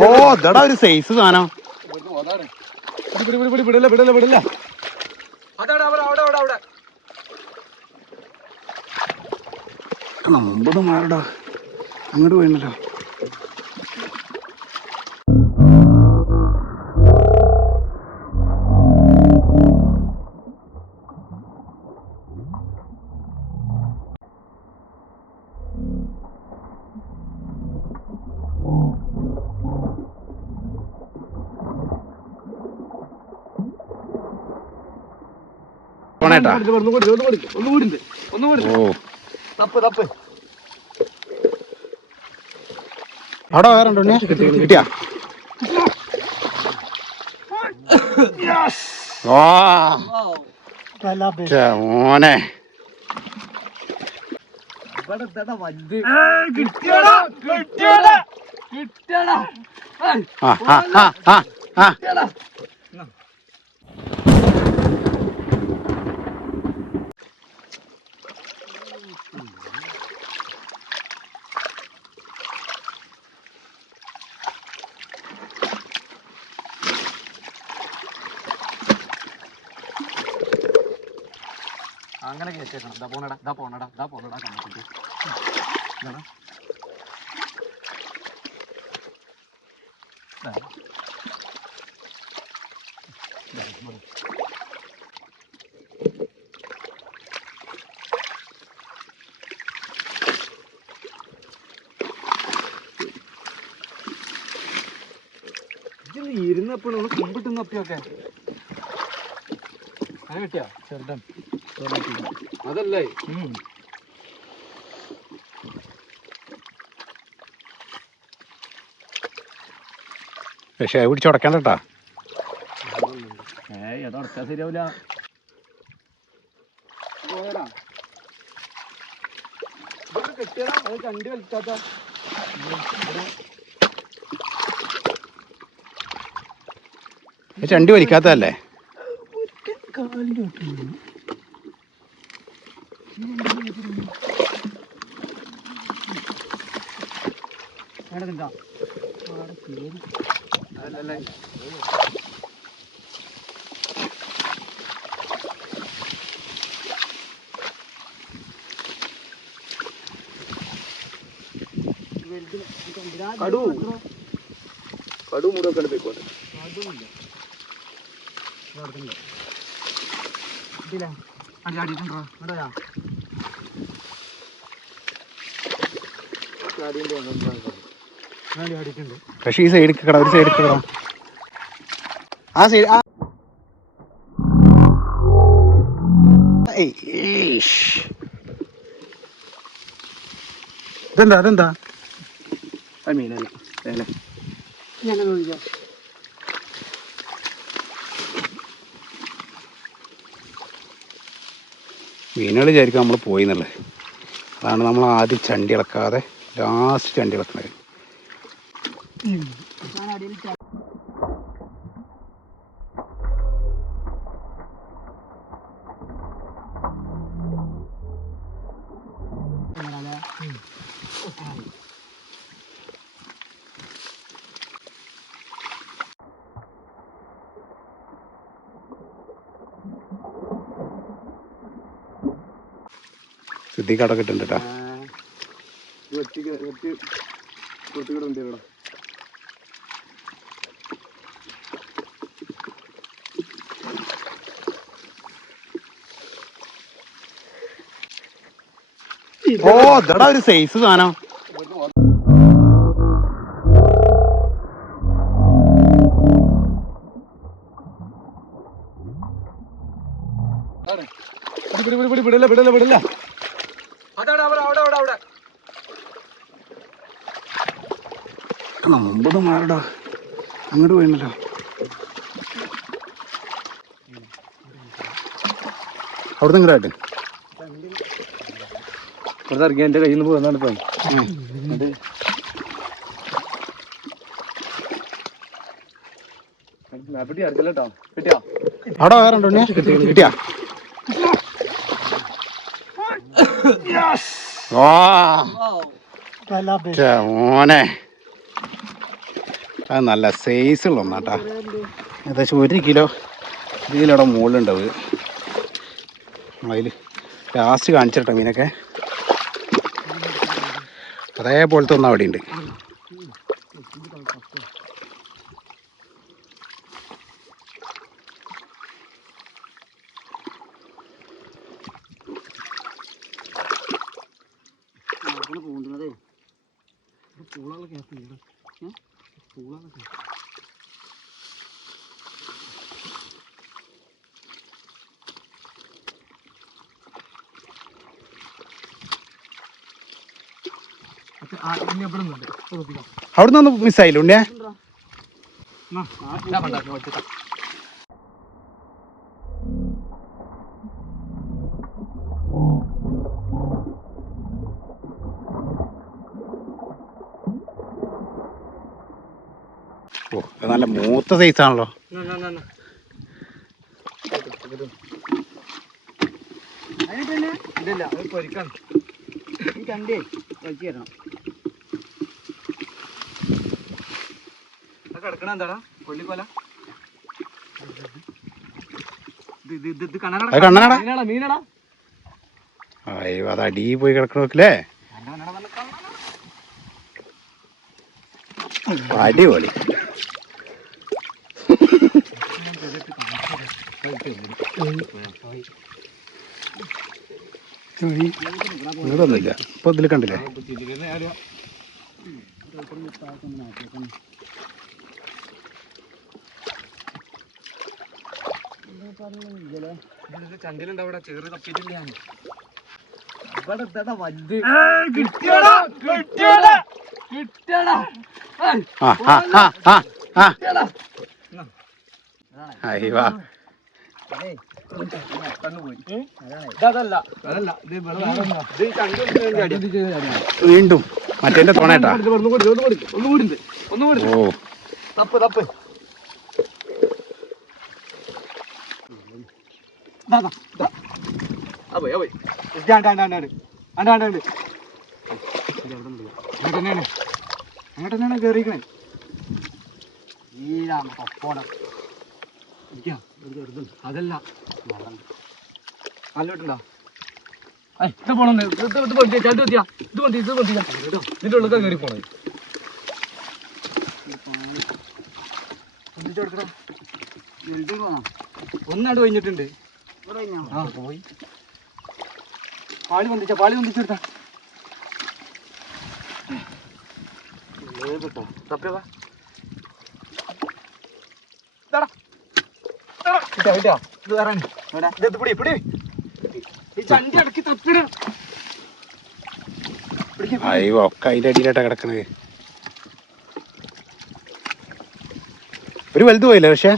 ഓ ഇതടാ ഒരു സൈസ് സാധനം. വിടില്ല മാറടാ. അങ്ങോട്ട് പോയിന്നല്ലോ പോണേട്ടാ ഒന്നും കൂടി ഒന്നും കൂടി ഒന്നും കൂടി ഉണ്ട് ഒന്നും കൂടി ഓ. തപ്പ് തപ്പ്. അവിടെ വേറെ ഉണ്ടോ? കിട്ടിയാ? മോനെ. കിട്ടിയടാ കിട്ടിയടാ കിട്ടിയടാ ആ ആ ആ ആ ആ കിട്ടിയടാ അങ്ങനെ കേട്ടേക്കണം ഇതാ പോണടാ ഇതാ പോണടാ ഇതാ പോണടാ ഇതാടാ. ഇതിൽ ഇരുന്നപ്പോഴും കുമ്പിട്ടുന്നപ്പിയൊക്കെ അങ്ങനെ കിട്ടിയോ ചെറുതൻ അതല്ലേ? പക്ഷേ പിടിച്ച് ഉടക്കണ്ട കേട്ടാ ഏയ് അത് ശരിയാവില്ല കണ്ടി വലിക്കാത്ത. ചണ്ടി വലിക്കാത്തതല്ലേ? അതല്ലേ കടു. കടു മൂടൊക്കെ അടി അടിയിട്ടുണ്ടോ ഇവിടെയാ അടി അടിയിട്ടുണ്ട് പക്ഷേ ഈ സൈഡിൽ കിട ഒരു സൈഡിൽ കിട. ആ സൈഡ് ആ. ഇതെന്താ അതെന്താ മീനല്ല മീനല്ല അല്ലേ മീനുകൾ വിചാരിക്കും നമ്മൾ പോയി എന്നുള്ളത് അതാണ് നമ്മൾ ആദ്യം ചണ്ടി ഇളക്കാതെ ലാസ്റ്റ് ചണ്ടി ഇളക്കുന്നത് സിദ്ധിക്ക് അവിടെ കിട്ടുന്നുണ്ട് കേട്ടോ ഓ ഇതടാ ഒരു സൈസ് സാധനം. വിടില്ല വിടില്ല വിടില്ല അതാണ് അവിടെ അവിടെ അവിടെ അവിടെ മുമ്പത് മാറടാ. അങ്ങോട്ട് പോയിന്നല്ലോ. അവിടെ നിന്ന് ഇങ്ങോട്ട് വെറുതെ ഇറങ്ങി എന്റെ കയ്യിൽ നിന്ന് പോകുന്നതാണ് ഇപ്പം അവിടെ വേറെ ഉണ്ടോ? കിട്ടിയാ? ഛെ, മോനെ. അത് നല്ല സൈസുള്ള ഒന്നാട്ടാ. ഏകദേശം ഒരു കിലോ ഒരു കിലോയുടെ മുകളിലുണ്ടാവും അതിൽ ലാസ്റ്റ് കാണിച്ചിട്ടോ മീനൊക്കെ. അതേപോലത്തെ ഒന്നും അവിടെ ഉണ്ട് പൂണ്ടുന്നതേ പൂളകളെ കേട്ടില്ല അവിടുന്ന് മിസ്സായില്ലേ ഉണ്ണിയാ ഓ ഇത് നല്ല മൂത്ത സൈസാണല്ലോ കിടക്കണ എന്താടാ കൊല്ലിക്കൊല അത് അടി പോയി കിടക്കണോക്കില്ലേ അടിപൊളി ഇങ്ങോട്ടൊന്നുമില്ല. ഇപ്പൊ ഇതിൽ കണ്ടില്ലേ? ചണ്ടിലുണ്ട് അവിടെ ചേറ് തപ്പിയിട്ടില്ല ഇവിടെ ഇതാ വലുത്. കിട്ടിയടാ കിട്ടിയടാ കിട്ടിയടാ. ആ ആ ആ ആ. ആ വീണ്ടും മറ്റേന്റെ തോണേട്ടാ ഓ തപ്പ് തപ്പ് ദാ, ദാ, ദാ. ആ പോയി, ആ പോയി. ഇത് ആണ്ട്, ആണ്ട്, ആണ്ട്, ആണ്ട്. ആണ്ട്, ആണ്ട്, ആണ്ട്. അങ്ങോട്ട് തന്നെയാണ്. അങ്ങോട്ട് തന്നെയാണ് കേറിയിരിക്കണേ. ഈരാണ് പപ്പോടം. ഇരിക്കാ. അതല്ല നല്ലോട്ടുണ്ടോ ഇത് ഇത് ഇത്. ഇത് ഇത് ഉള്ളിൽ കയറി. ഒന്നാട് കഴിഞ്ഞിട്ടുണ്ട് ആ പോയി പാളി പൊന്തിച്ച പാളി പൊന്തിച്ചെടുത്ത തപ്പിട അയ്യോ ഒക്കെ അതിന്റെ അടിയിലായിട്ടാ കിടക്കണത്. ഒരു വലുത് പോയില്ല പക്ഷെ?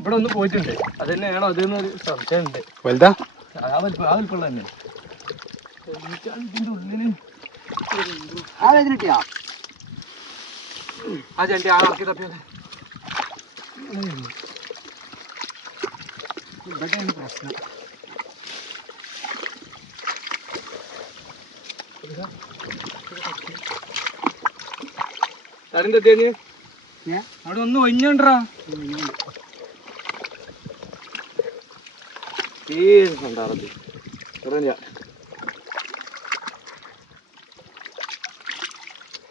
ഇവിടെ ഒന്ന് പോയിട്ടുണ്ട്. അത് തന്നെയാണോ? അതെന്നൊരു സംശയമുണ്ട് വലുതാ? ആ വലിപ്പം ആ വലിപ്പമുള്ള തന്നെ. ചണ്ടിന്റെ ഉള്ളിൽ. ആ ചണ്ടി ആ ഇറക്കി തപ്പിയത്. ഇതൊക്കെയാണ് പ്രശ്നം. അവിടെ ഒന്ന് ഒഞ്ഞണ്ടാ തീരുന്നുണ്ടാറത് പറഞ്ഞ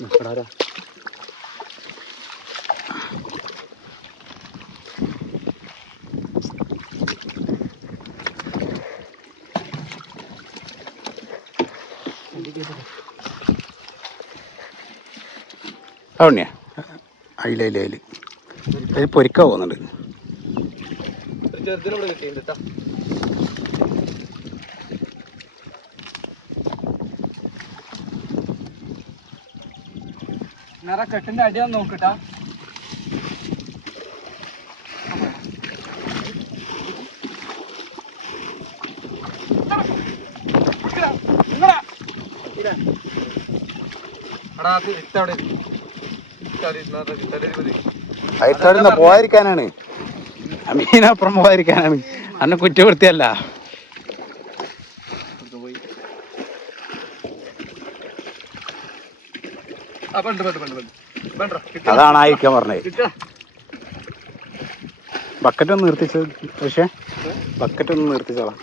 ആ ഉണ്ണിയാ അയില അയില അയിൽ അതിൽ പൊരിക്കാൻ പോകുന്നുണ്ട്. നിറ കെട്ടിന്റെ അടിയാന്ന് നോക്കട്ടാ എടാ അത് ഇട്ടവിടെ ഇട്ടവിടെ ഇരുന്നാ ഇട്ടവിടെ മതി അയൽക്കാടുന്ന പോകാതിരിക്കാനാണ് മീനപ്പുറം പോകാതിരിക്കാനാണ് അന്നെ പണ്ട് അതാണ് അയക്കാൻ പറഞ്ഞത് ബക്കറ്റ് ഒന്ന് നിർത്തിച്ചത് പക്ഷേ. ബക്കറ്റ് ഒന്ന് നിർത്തിച്ചോളാം.